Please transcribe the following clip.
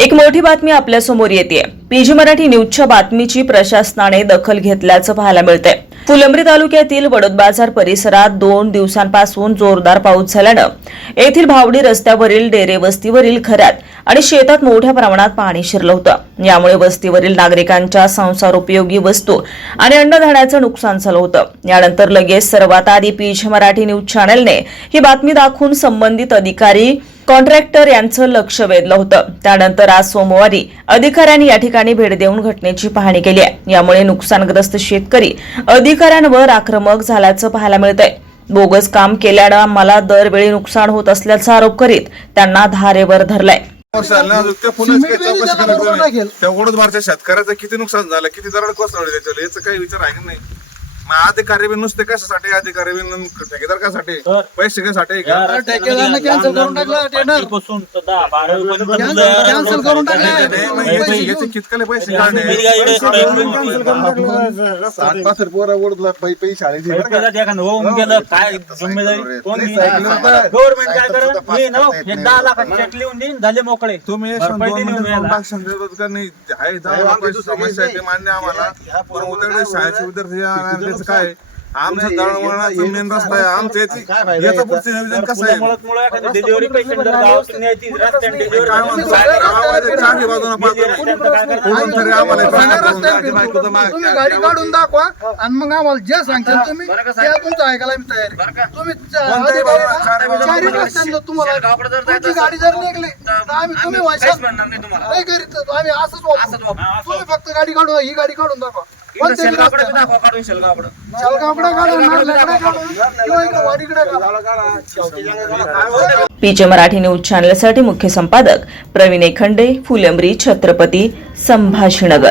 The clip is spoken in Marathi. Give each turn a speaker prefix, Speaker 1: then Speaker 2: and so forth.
Speaker 1: एक मोठी बातमी आपल्यासमोर येते. पीजी मराठी न्यूजच्या बातमीची प्रशासनाने दखल घेतल्याचं पाहायला मिळतंय. फुलंब्री तालुक्यातील वडोद बाजार परिसरात दोन दिवसांपासून जोरदार पाऊस झाल्यानं येथील भावडी रस्त्यावरील डेरे वस्तीवरील खऱ्यात आणि शेतात मोठ्या प्रमाणात पाणी शिरलं होतं. यामुळे वस्तीवरील नागरिकांच्या संसारोपयोगी वस्तू आणि अन्नधान्याचं नुकसान झालं होतं. यानंतर लगेच सर्वात आधी पीज मराठी न्यूज चॅनलने ही बातमी दाखवून संबंधित अधिकारी कॉन्ट्रॅक्टर यांचं लक्ष वेधलं होतं. त्यानंतर आज सोमवारी अधिकाऱ्यांनी या ठिकाणी भेट देऊन घटनेची पाहणी केली आहे. यामुळे नुकसानग्रस्त शेतकरी अधिकाऱ्यांवर आक्रमक झाल्याचं पाहायला मिळतंय. बोगस काम केल्यानं आम्हाला दरवेळी नुकसान होत असल्याचा आरोप करीत त्यांना धारेवर धरलाय.
Speaker 2: वडोदमारच्या शेतकऱ्याचं किती नुकसान झालं किती दरड कोसळले त्याच्यावर? याचा काही विचार आहे का नाही? मग अधिकारी बी नुसते कशासाठी? अधिकारी बी न- ठेकेदार कशासाठी पैसे कशासाठी का?
Speaker 3: ठेकेदारांना कॅन्सल करून टाकलं
Speaker 4: टेंडरपासून तर दहा बारा रुपयापर्यंत
Speaker 3: कॅन्सल करून टाकलं.
Speaker 2: नाही, मग याचे- याचे कितकाले पैसे काढणे
Speaker 5: सात पाच पोरा ओढला पै पै शाळेची
Speaker 4: रुपयाचा एखादं होऊन गेलं काय जिम्मेदारी कोण घेईल? गव्हर्नमेंट काय करत? मी ना एक दहा लाखाची चेक लिहून देईन झाले मोकळे.
Speaker 2: तुम्ही
Speaker 4: भरपाई
Speaker 2: लाखाची समस्या आहे ते मान्य आम्हाला. पण उद्याकडे शाळेचे विद्यार्थी त्याचं काय? आमचं दळणवळणाचा मेन रस्ता आहे. आमच्या याची याचं? पुढचं नियोजन कसं आहे?
Speaker 4: डिलिव्हरी पेशंट
Speaker 2: काय म्हणतो चारही पाहतो कुठून तरी आम्हाला करून.
Speaker 3: तुम्ही गाडी काढून दाखवा. आणि मग आम्हाला जे सांगताल तुम्ही ते तुमचं ऐकायला मी तयार आहे. तुम्ही चा-
Speaker 2: कोणत्याही
Speaker 3: चारही रस्त्यांना तुम्हाला तुमची गाडी जर निघली तर आम्ही तुम्ही वाचाल नाही करीत तर आम्ही असंच वापरू. तुम्ही फक्त गाडी काढून ही गाडी काढून दाखवा कोणत्याही रस्त्यावर. शेलगावकडे काढून नारळाकडे काढून किंवा इकडे वाडीकडे काढा.
Speaker 1: पीचे मराठी न्यूज चॅनलसाठी मुख्य संपादक प्रवीण एखंडे फुलंब्री छत्रपती संभाजीनगर